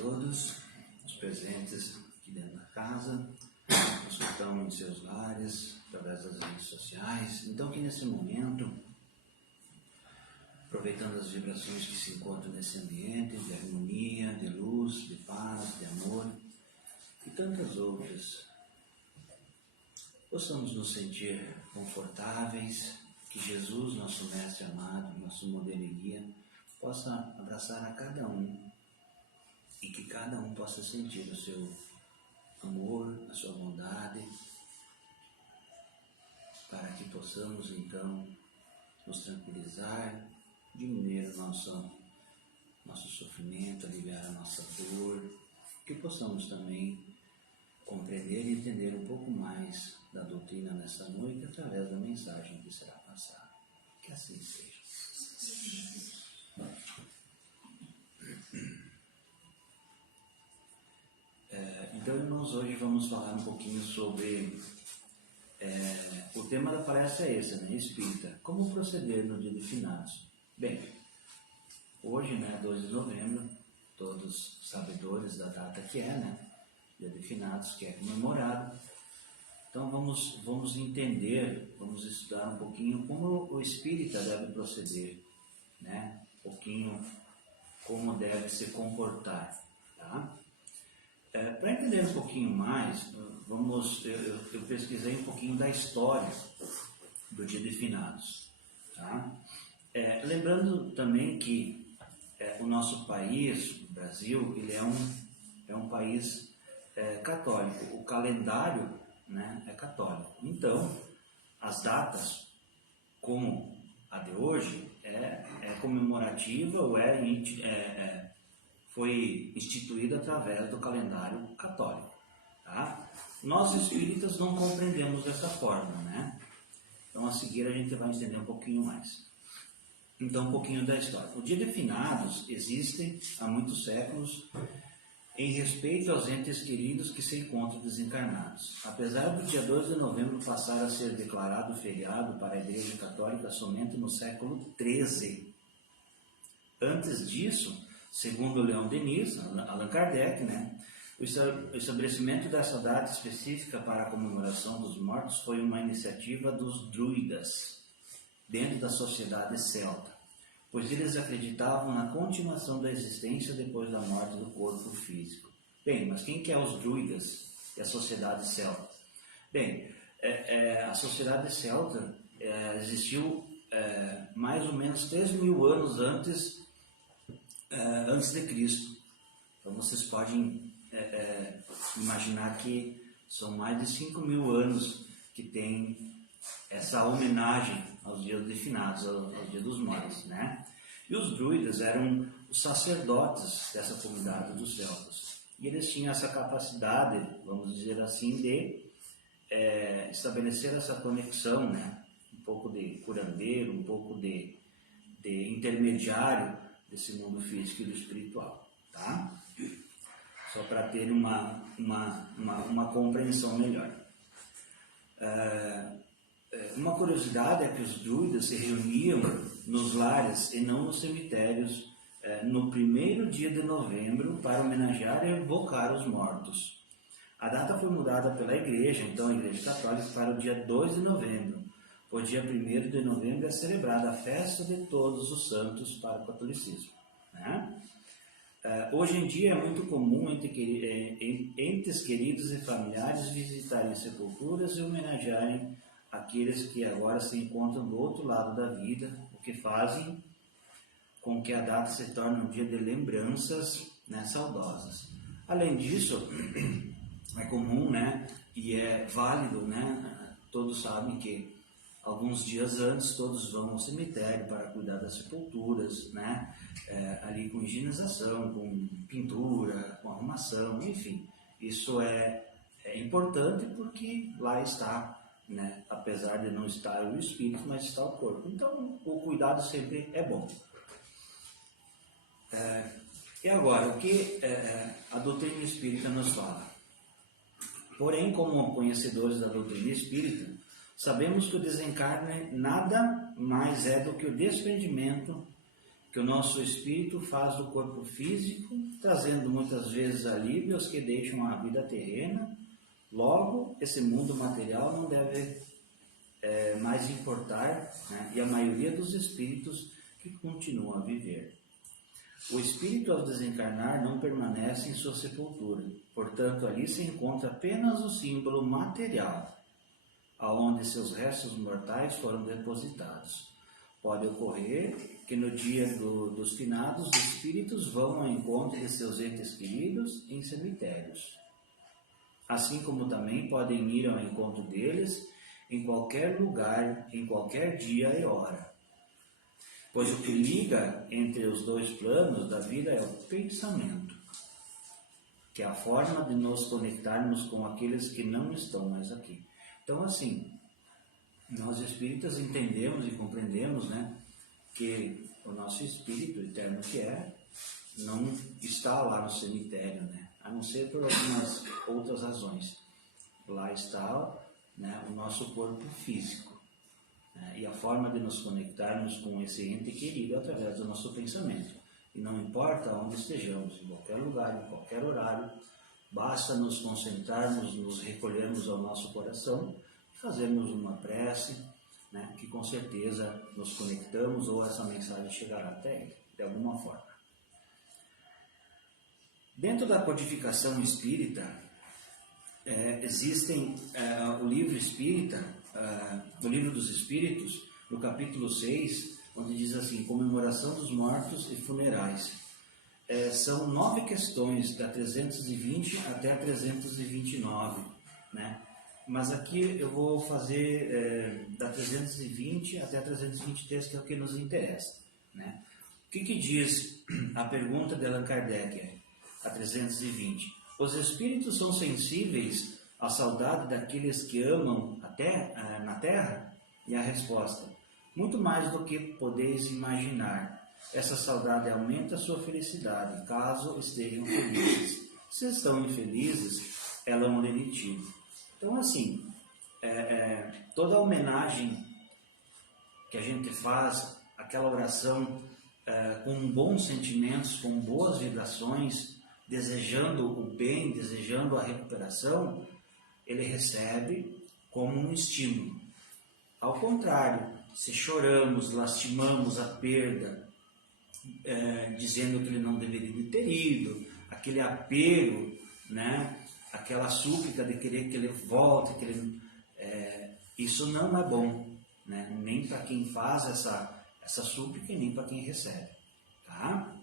todos os presentes aqui dentro da casa, os que estão em seus lares, através das redes sociais. Então, que nesse momento, aproveitando as vibrações que se encontram nesse ambiente de harmonia, de luz, de paz, de amor e tantas outras, possamos nos sentir confortáveis, que Jesus, nosso Mestre amado, nosso modelo e guia, possa abraçar a cada um e que cada um possa sentir o seu amor, a sua bondade, para que possamos então nos tranquilizar, diminuir o nosso sofrimento, aliviar a nossa dor, que possamos também compreender e entender um pouco mais da doutrina nesta noite através da mensagem que será passada. Que assim seja. Então, irmãos, hoje vamos falar um pouquinho sobre... o tema da palestra é esse, né? Espírita. Como proceder no dia de finados? Bem, hoje, 2 de novembro, todos sabedores da data que é, dia de finados, que é comemorado. Então, vamos entender, vamos estudar um pouquinho como o espírita deve proceder, um pouquinho como deve se comportar, tá? Para entender um pouquinho mais, eu pesquisei um pouquinho da história do dia de finados, tá? Lembrando também que o nosso país, o Brasil, ele é um país católico. O calendário, é católico. Então, as datas, como a de hoje, é comemorativa ou foi instituída através do calendário católico, tá? Nós espíritas não compreendemos dessa forma, Então, a seguir a gente vai entender um pouquinho mais. Então, um pouquinho da história. O dia de finados existe há muitos séculos em respeito aos entes queridos que se encontram desencarnados. Apesar do dia 2 de novembro passar a ser declarado feriado para a Igreja Católica somente no século XIII. Antes disso, segundo Leon Denis, Allan Kardec, o estabelecimento dessa data específica para a comemoração dos mortos foi uma iniciativa dos druidas, dentro da sociedade celta, pois eles acreditavam na continuação da existência depois da morte do corpo físico. Bem, mas quem que é os druidas e a sociedade celta? Bem, a sociedade celta existiu mais ou menos 3.000 anos antes de Cristo. Então vocês podem imaginar que são mais de 5.000 anos que tem essa homenagem aos dias de finados, aos dias dos mortos, E os druidas eram os sacerdotes dessa comunidade dos celtas. E eles tinham essa capacidade, vamos dizer assim, de estabelecer essa conexão, um pouco de curandeiro, um pouco de intermediário desse mundo físico e do espiritual, tá? Só para ter uma compreensão melhor. Uma curiosidade é que os druidas se reuniam nos lares e não nos cemitérios no primeiro dia de novembro para homenagear e evocar os mortos. A data foi mudada pela Igreja, então a Igreja Católica, para o dia 2 de novembro. O dia 1º de novembro é celebrada a festa de todos os santos para o catolicismo. Hoje em dia é muito comum entes queridos e familiares visitarem sepulturas e homenagearem aqueles que agora se encontram do outro lado da vida, o que fazem com que a data se torne um dia de lembranças saudosas. Além disso, é comum e é válido, todos sabem que alguns dias antes todos vão ao cemitério para cuidar das sepulturas, ali com higienização, com pintura, com arrumação, enfim. Isso é importante porque lá está, apesar de não estar o espírito, mas está o corpo. Então, o cuidado sempre é bom. E agora, o que a doutrina espírita nos fala? Porém, como conhecedores da doutrina espírita, sabemos que o desencarne nada mais é do que o desprendimento que o nosso espírito faz do corpo físico, trazendo muitas vezes alívio aos que deixam a vida terrena. Logo, esse mundo material não deve mais importar, né? E a maioria dos espíritos que continuam a viver. O espírito, ao desencarnar, não permanece em sua sepultura. Portanto, ali se encontra apenas o símbolo material, aonde seus restos mortais foram depositados. Pode ocorrer que no dia dos finados, os espíritos vão ao encontro de seus entes queridos em cemitérios. Assim como também podem ir ao encontro deles em qualquer lugar, em qualquer dia e hora. Pois o que liga entre os dois planos da vida é o pensamento, que é a forma de nos conectarmos com aqueles que não estão mais aqui. Então, assim, nós espíritas entendemos e compreendemos, né, que o nosso espírito eterno que é, não está lá no cemitério, né, a não ser por algumas outras razões. Lá está, né, o nosso corpo físico. E a forma de nos conectarmos com esse ente querido é através do nosso pensamento. E não importa onde estejamos, em qualquer lugar, em qualquer horário, basta nos concentrarmos, nos recolhermos ao nosso coração, fazermos uma prece, né, que com certeza nos conectamos ou essa mensagem chegará até ele, de alguma forma. Dentro da codificação espírita, existem o livro espírita, no Livro dos Espíritos, no capítulo 6, onde diz assim: comemoração dos mortos e funerais. São 9 questões, da 320 até a 329, né? Mas aqui eu vou fazer da 320 até a 323, que é o que nos interessa, né? O que diz a pergunta de Allan Kardec, a 320? Os espíritos são sensíveis à saudade daqueles que amam na Terra? E a resposta: muito mais do que podeis imaginar. Essa saudade aumenta a sua felicidade, caso estejam felizes. Se estão infelizes, ela é um lenitivo. Então, assim, toda a homenagem que a gente faz, aquela oração com bons sentimentos, com boas vibrações, desejando o bem, desejando a recuperação, ele recebe como um estímulo. Ao contrário, se choramos, lastimamos a perda, dizendo que ele não deveria ter ido, aquele apego, né? Aquela súplica de querer que ele volte, isso não é bom, né? Nem para quem faz essa súplica e nem para quem recebe. Tá?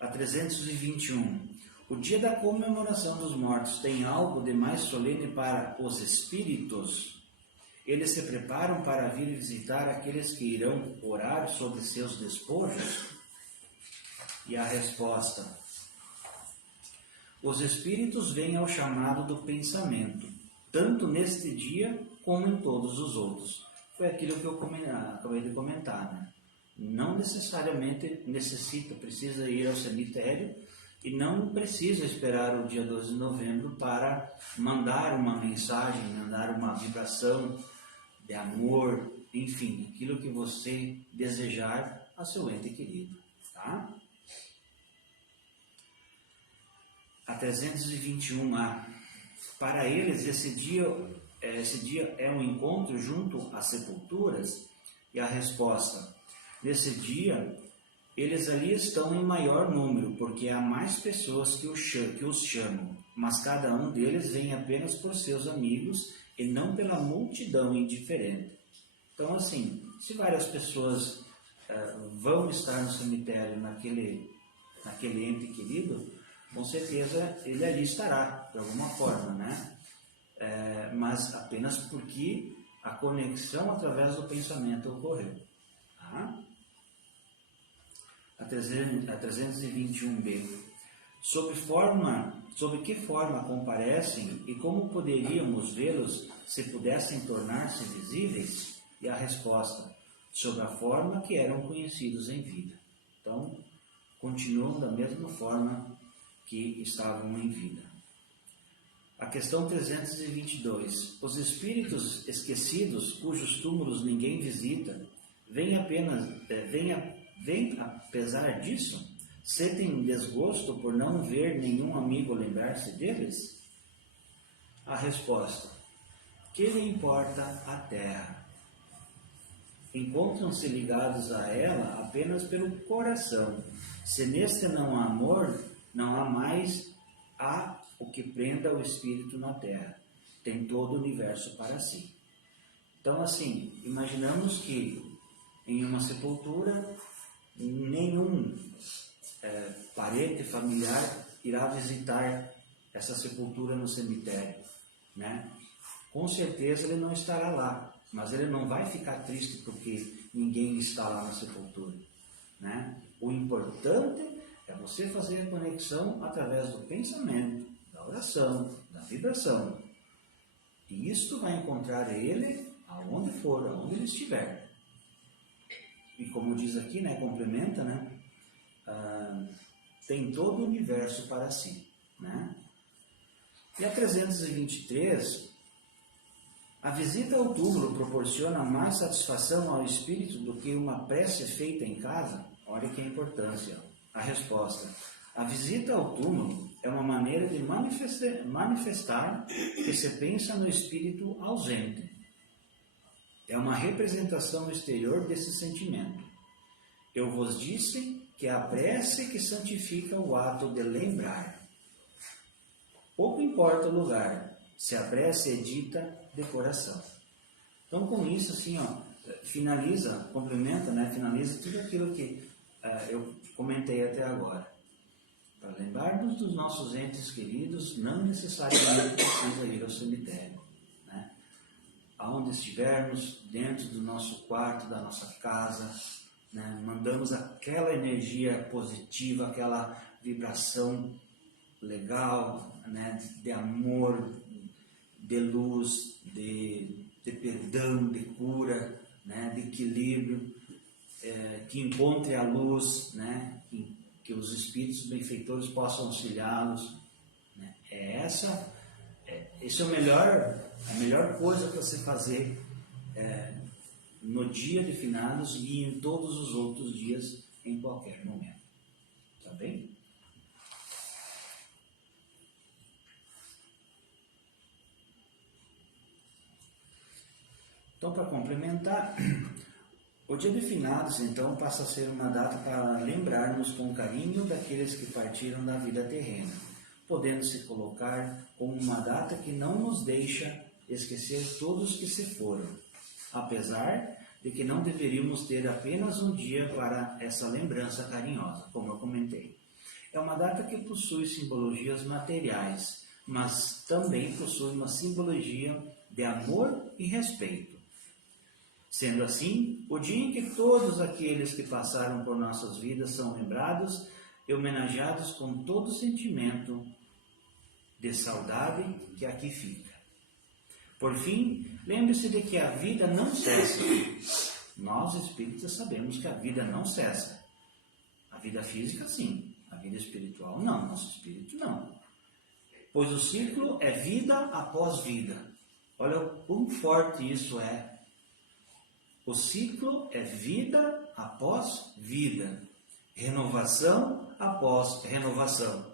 A 321. O dia da comemoração dos mortos tem algo de mais solene para os espíritos? Eles se preparam para vir visitar aqueles que irão orar sobre seus despojos? E a resposta: os espíritos vêm ao chamado do pensamento, tanto neste dia como em todos os outros. Foi aquilo que eu acabei de comentar, né? Não necessariamente precisa ir ao cemitério e não precisa esperar o dia 12 de novembro para mandar uma mensagem, mandar uma vibração de amor, enfim, aquilo que você desejar a seu ente querido, tá? A 321A. Para eles, esse dia é um encontro junto às sepulturas? E a resposta: nesse dia, eles ali estão em maior número, porque há mais pessoas que os chamam, mas cada um deles vem apenas por seus amigos e não pela multidão indiferente. Então, assim, se várias pessoas vão estar no cemitério naquele ente querido, com certeza ele ali estará, de alguma forma, né? Mas apenas porque a conexão através do pensamento ocorreu. Tá? A 321B. Sob que forma comparecem e como poderíamos vê-los se pudessem tornar-se visíveis? E a resposta: sob a forma que eram conhecidos em vida. Então, continuam da mesma forma que estavam em vida. A questão 322. Os espíritos esquecidos, cujos túmulos ninguém visita, vem apesar disso, sentem desgosto por não ver nenhum amigo lembrar-se deles? A resposta: que lhe importa a terra? Encontram-se ligados a ela apenas pelo coração. Se neste não há amor, não há mais o que prenda o espírito na terra. Tem todo o universo para si. Então, assim, imaginamos que em uma sepultura, nenhum parente familiar irá visitar essa sepultura no cemitério, né? Com certeza ele não estará lá, mas ele não vai ficar triste porque ninguém está lá na sepultura, né? O importante é você fazer a conexão através do pensamento, da oração, da vibração. E isto vai encontrar ele aonde for, aonde ele estiver. E como diz aqui, né, complementa, né, tem todo o universo para si, né? E a 323, a visita ao túmulo proporciona mais satisfação ao espírito do que uma prece feita em casa? Olha que importância. A resposta: a visita ao túmulo é uma maneira de manifestar que se pensa no espírito ausente. É uma representação exterior desse sentimento. Eu vos disse que é a prece que santifica o ato de lembrar. Pouco importa o lugar, se a prece é dita de coração. Então, com isso, assim, finaliza, complementa, né? Finaliza tudo aquilo que eu comentei até agora. Para lembrarmos dos nossos entes queridos, não necessariamente precisa ir ao cemitério, né? Aonde estivermos, dentro do nosso quarto, da nossa casa, né? Mandamos aquela energia positiva, aquela vibração legal, né? De amor, de luz, de perdão, de cura, né? De equilíbrio, que encontre a luz, né? Que os espíritos benfeitores possam auxiliá-los, né? Esse é a melhor coisa para você fazer no dia de finados e em todos os outros dias, em qualquer momento. Tá bem? Então, para complementar, o dia de finados, então, passa a ser uma data para lembrarmos com carinho daqueles que partiram da vida terrena, podendo se colocar como uma data que não nos deixa esquecer todos que se foram, apesar de que não deveríamos ter apenas um dia para essa lembrança carinhosa, como eu comentei. É uma data que possui simbologias materiais, mas também possui uma simbologia de amor e respeito. Sendo assim, o dia em que todos aqueles que passaram por nossas vidas são lembrados e homenageados com todo o sentimento de saudade que aqui fica. Por fim, lembre-se de que a vida não cessa. Nós, espíritas, sabemos que a vida não cessa. A vida física, sim. A vida espiritual, não. Nosso espírito, não. Pois o ciclo é vida após vida. Olha o quão forte isso é. O ciclo é vida após vida, renovação após renovação.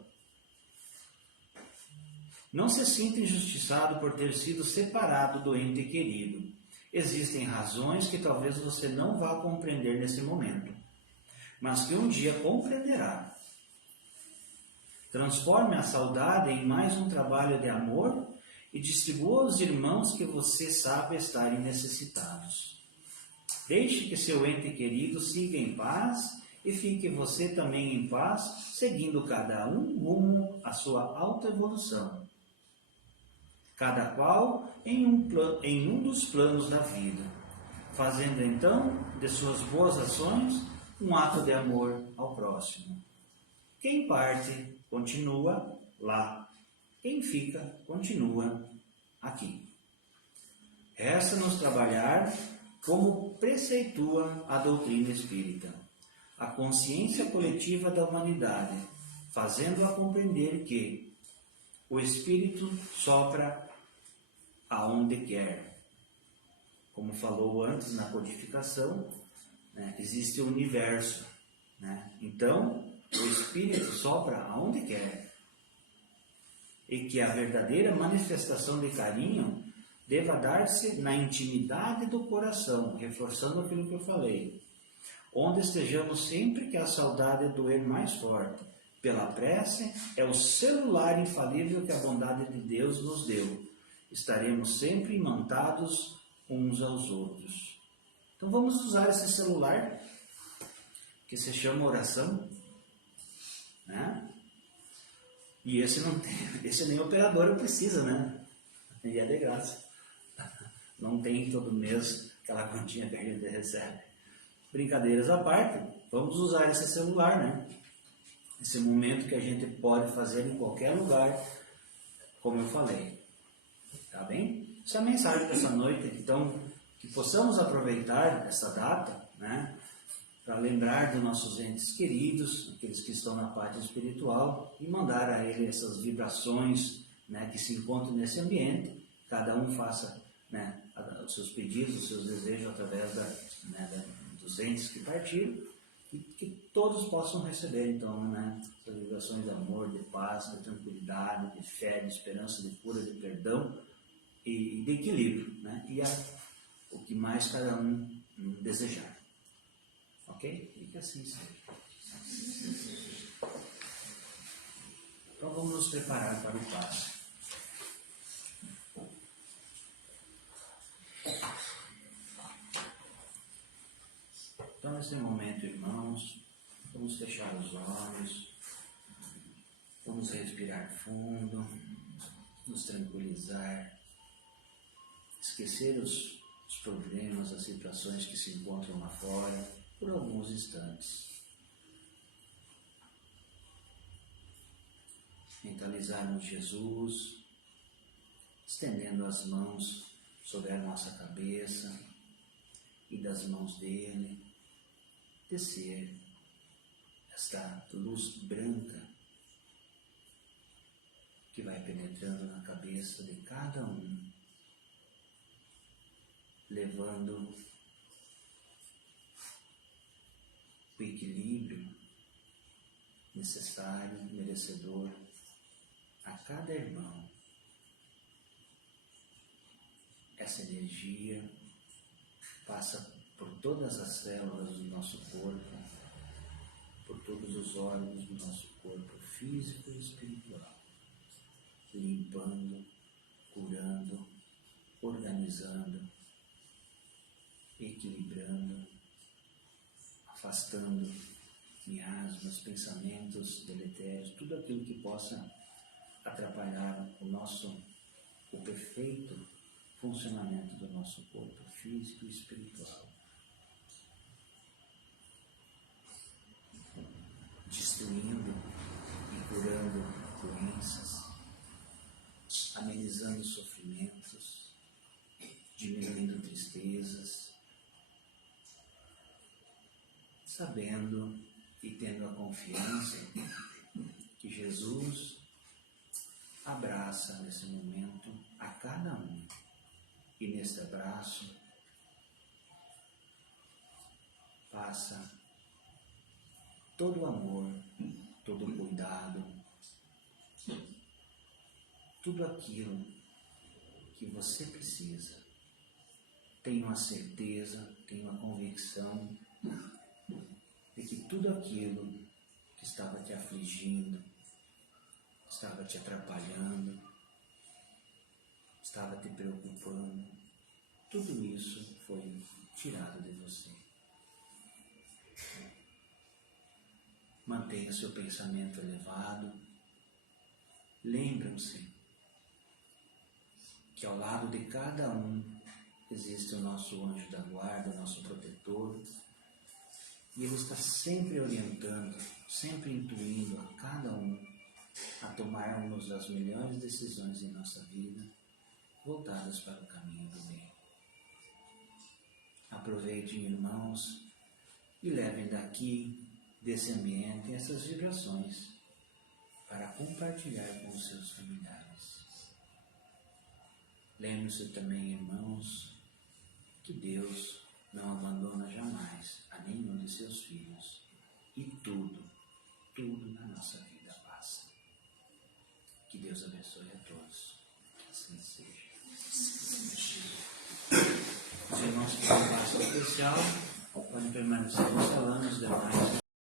Não se sinta injustiçado por ter sido separado do ente querido. Existem razões que talvez você não vá compreender nesse momento, mas que um dia compreenderá. Transforme a saudade em mais um trabalho de amor e distribua aos irmãos que você sabe estarem necessitados. Deixe que seu ente querido siga em paz e fique você também em paz, seguindo cada um rumo à sua autoevolução. Cada qual em um dos planos da vida, fazendo então de suas boas ações um ato de amor ao próximo. Quem parte, continua lá. Quem fica, continua aqui. Resta-nos trabalhar como preceitua a doutrina espírita, a consciência coletiva da humanidade, fazendo-a compreender que o Espírito sopra aonde quer. Como falou antes na codificação, né, existe o universo, né? Então, o Espírito sopra aonde quer. E que a verdadeira manifestação de carinho deva dar-se na intimidade do coração, reforçando aquilo que eu falei, onde estejamos sempre que a saudade doer mais forte. Pela prece, é o celular infalível que a bondade de Deus nos deu. Estaremos sempre imantados uns aos outros. Então vamos usar esse celular, que se chama oração, né? E esse não tem, esse nem operadora precisa, né? E é de graça. Não tem todo mês aquela continha que a gente recebe. Brincadeiras à parte, vamos usar esse celular, né? Esse momento que a gente pode fazer em qualquer lugar, como eu falei. Tá bem? Essa é a mensagem dessa noite. Então, que possamos aproveitar essa data, né? Para lembrar dos nossos entes queridos, aqueles que estão na parte espiritual, e mandar a ele essas vibrações, né, que se encontram nesse ambiente. Cada um faça, né, os seus pedidos, os seus desejos através dos entes que partiram, e que todos possam receber, então, né, essas vibrações de amor, de paz, de tranquilidade, de fé, de esperança, de cura, de perdão e de equilíbrio, né, e o que mais cada um desejar. Ok? E que assim seja. Então vamos nos preparar para o passe. Então nesse momento, irmãos, vamos fechar os olhos, vamos respirar fundo, nos tranquilizar, esquecer os problemas, as situações que se encontram lá fora, por alguns instantes. Mentalizarmos Jesus, estendendo as mãos sobre a nossa cabeça e das mãos dele, descer esta luz branca que vai penetrando na cabeça de cada um, levando o equilíbrio necessário, merecedor a cada irmão. Essa energia passa por todas as células do nosso corpo, por todos os órgãos do nosso corpo físico e espiritual, limpando, curando, organizando, equilibrando, afastando miasmas, pensamentos deletérios, tudo aquilo que possa atrapalhar o perfeito funcionamento do nosso corpo físico e espiritual. Destruindo e curando doenças, amenizando sofrimentos, diminuindo tristezas, sabendo e tendo a confiança que Jesus abraça nesse momento a cada um. E neste abraço passa todo o amor, todo o cuidado, tudo aquilo que você precisa. Tenho a certeza, tenho a convicção de que tudo aquilo que estava te afligindo, estava te atrapalhando, estava te preocupando, tudo isso foi tirado de você. Mantenha seu pensamento elevado. Lembram-se que ao lado de cada um existe o nosso anjo da guarda, o nosso protetor, e ele está sempre orientando, sempre intuindo a cada um a tomarmos as melhores decisões em nossa vida, voltadas para o caminho do bem. Aproveitem, irmãos, e levem daqui, desse ambiente, essas vibrações para compartilhar com os seus familiares. Lembre-se também, irmãos, que Deus não abandona jamais a nenhum de seus filhos. E tudo na nossa vida passa. Que Deus abençoe a todos. Que assim seja. Os irmãos que têm um passo especial podem permanecer no salão, os demais.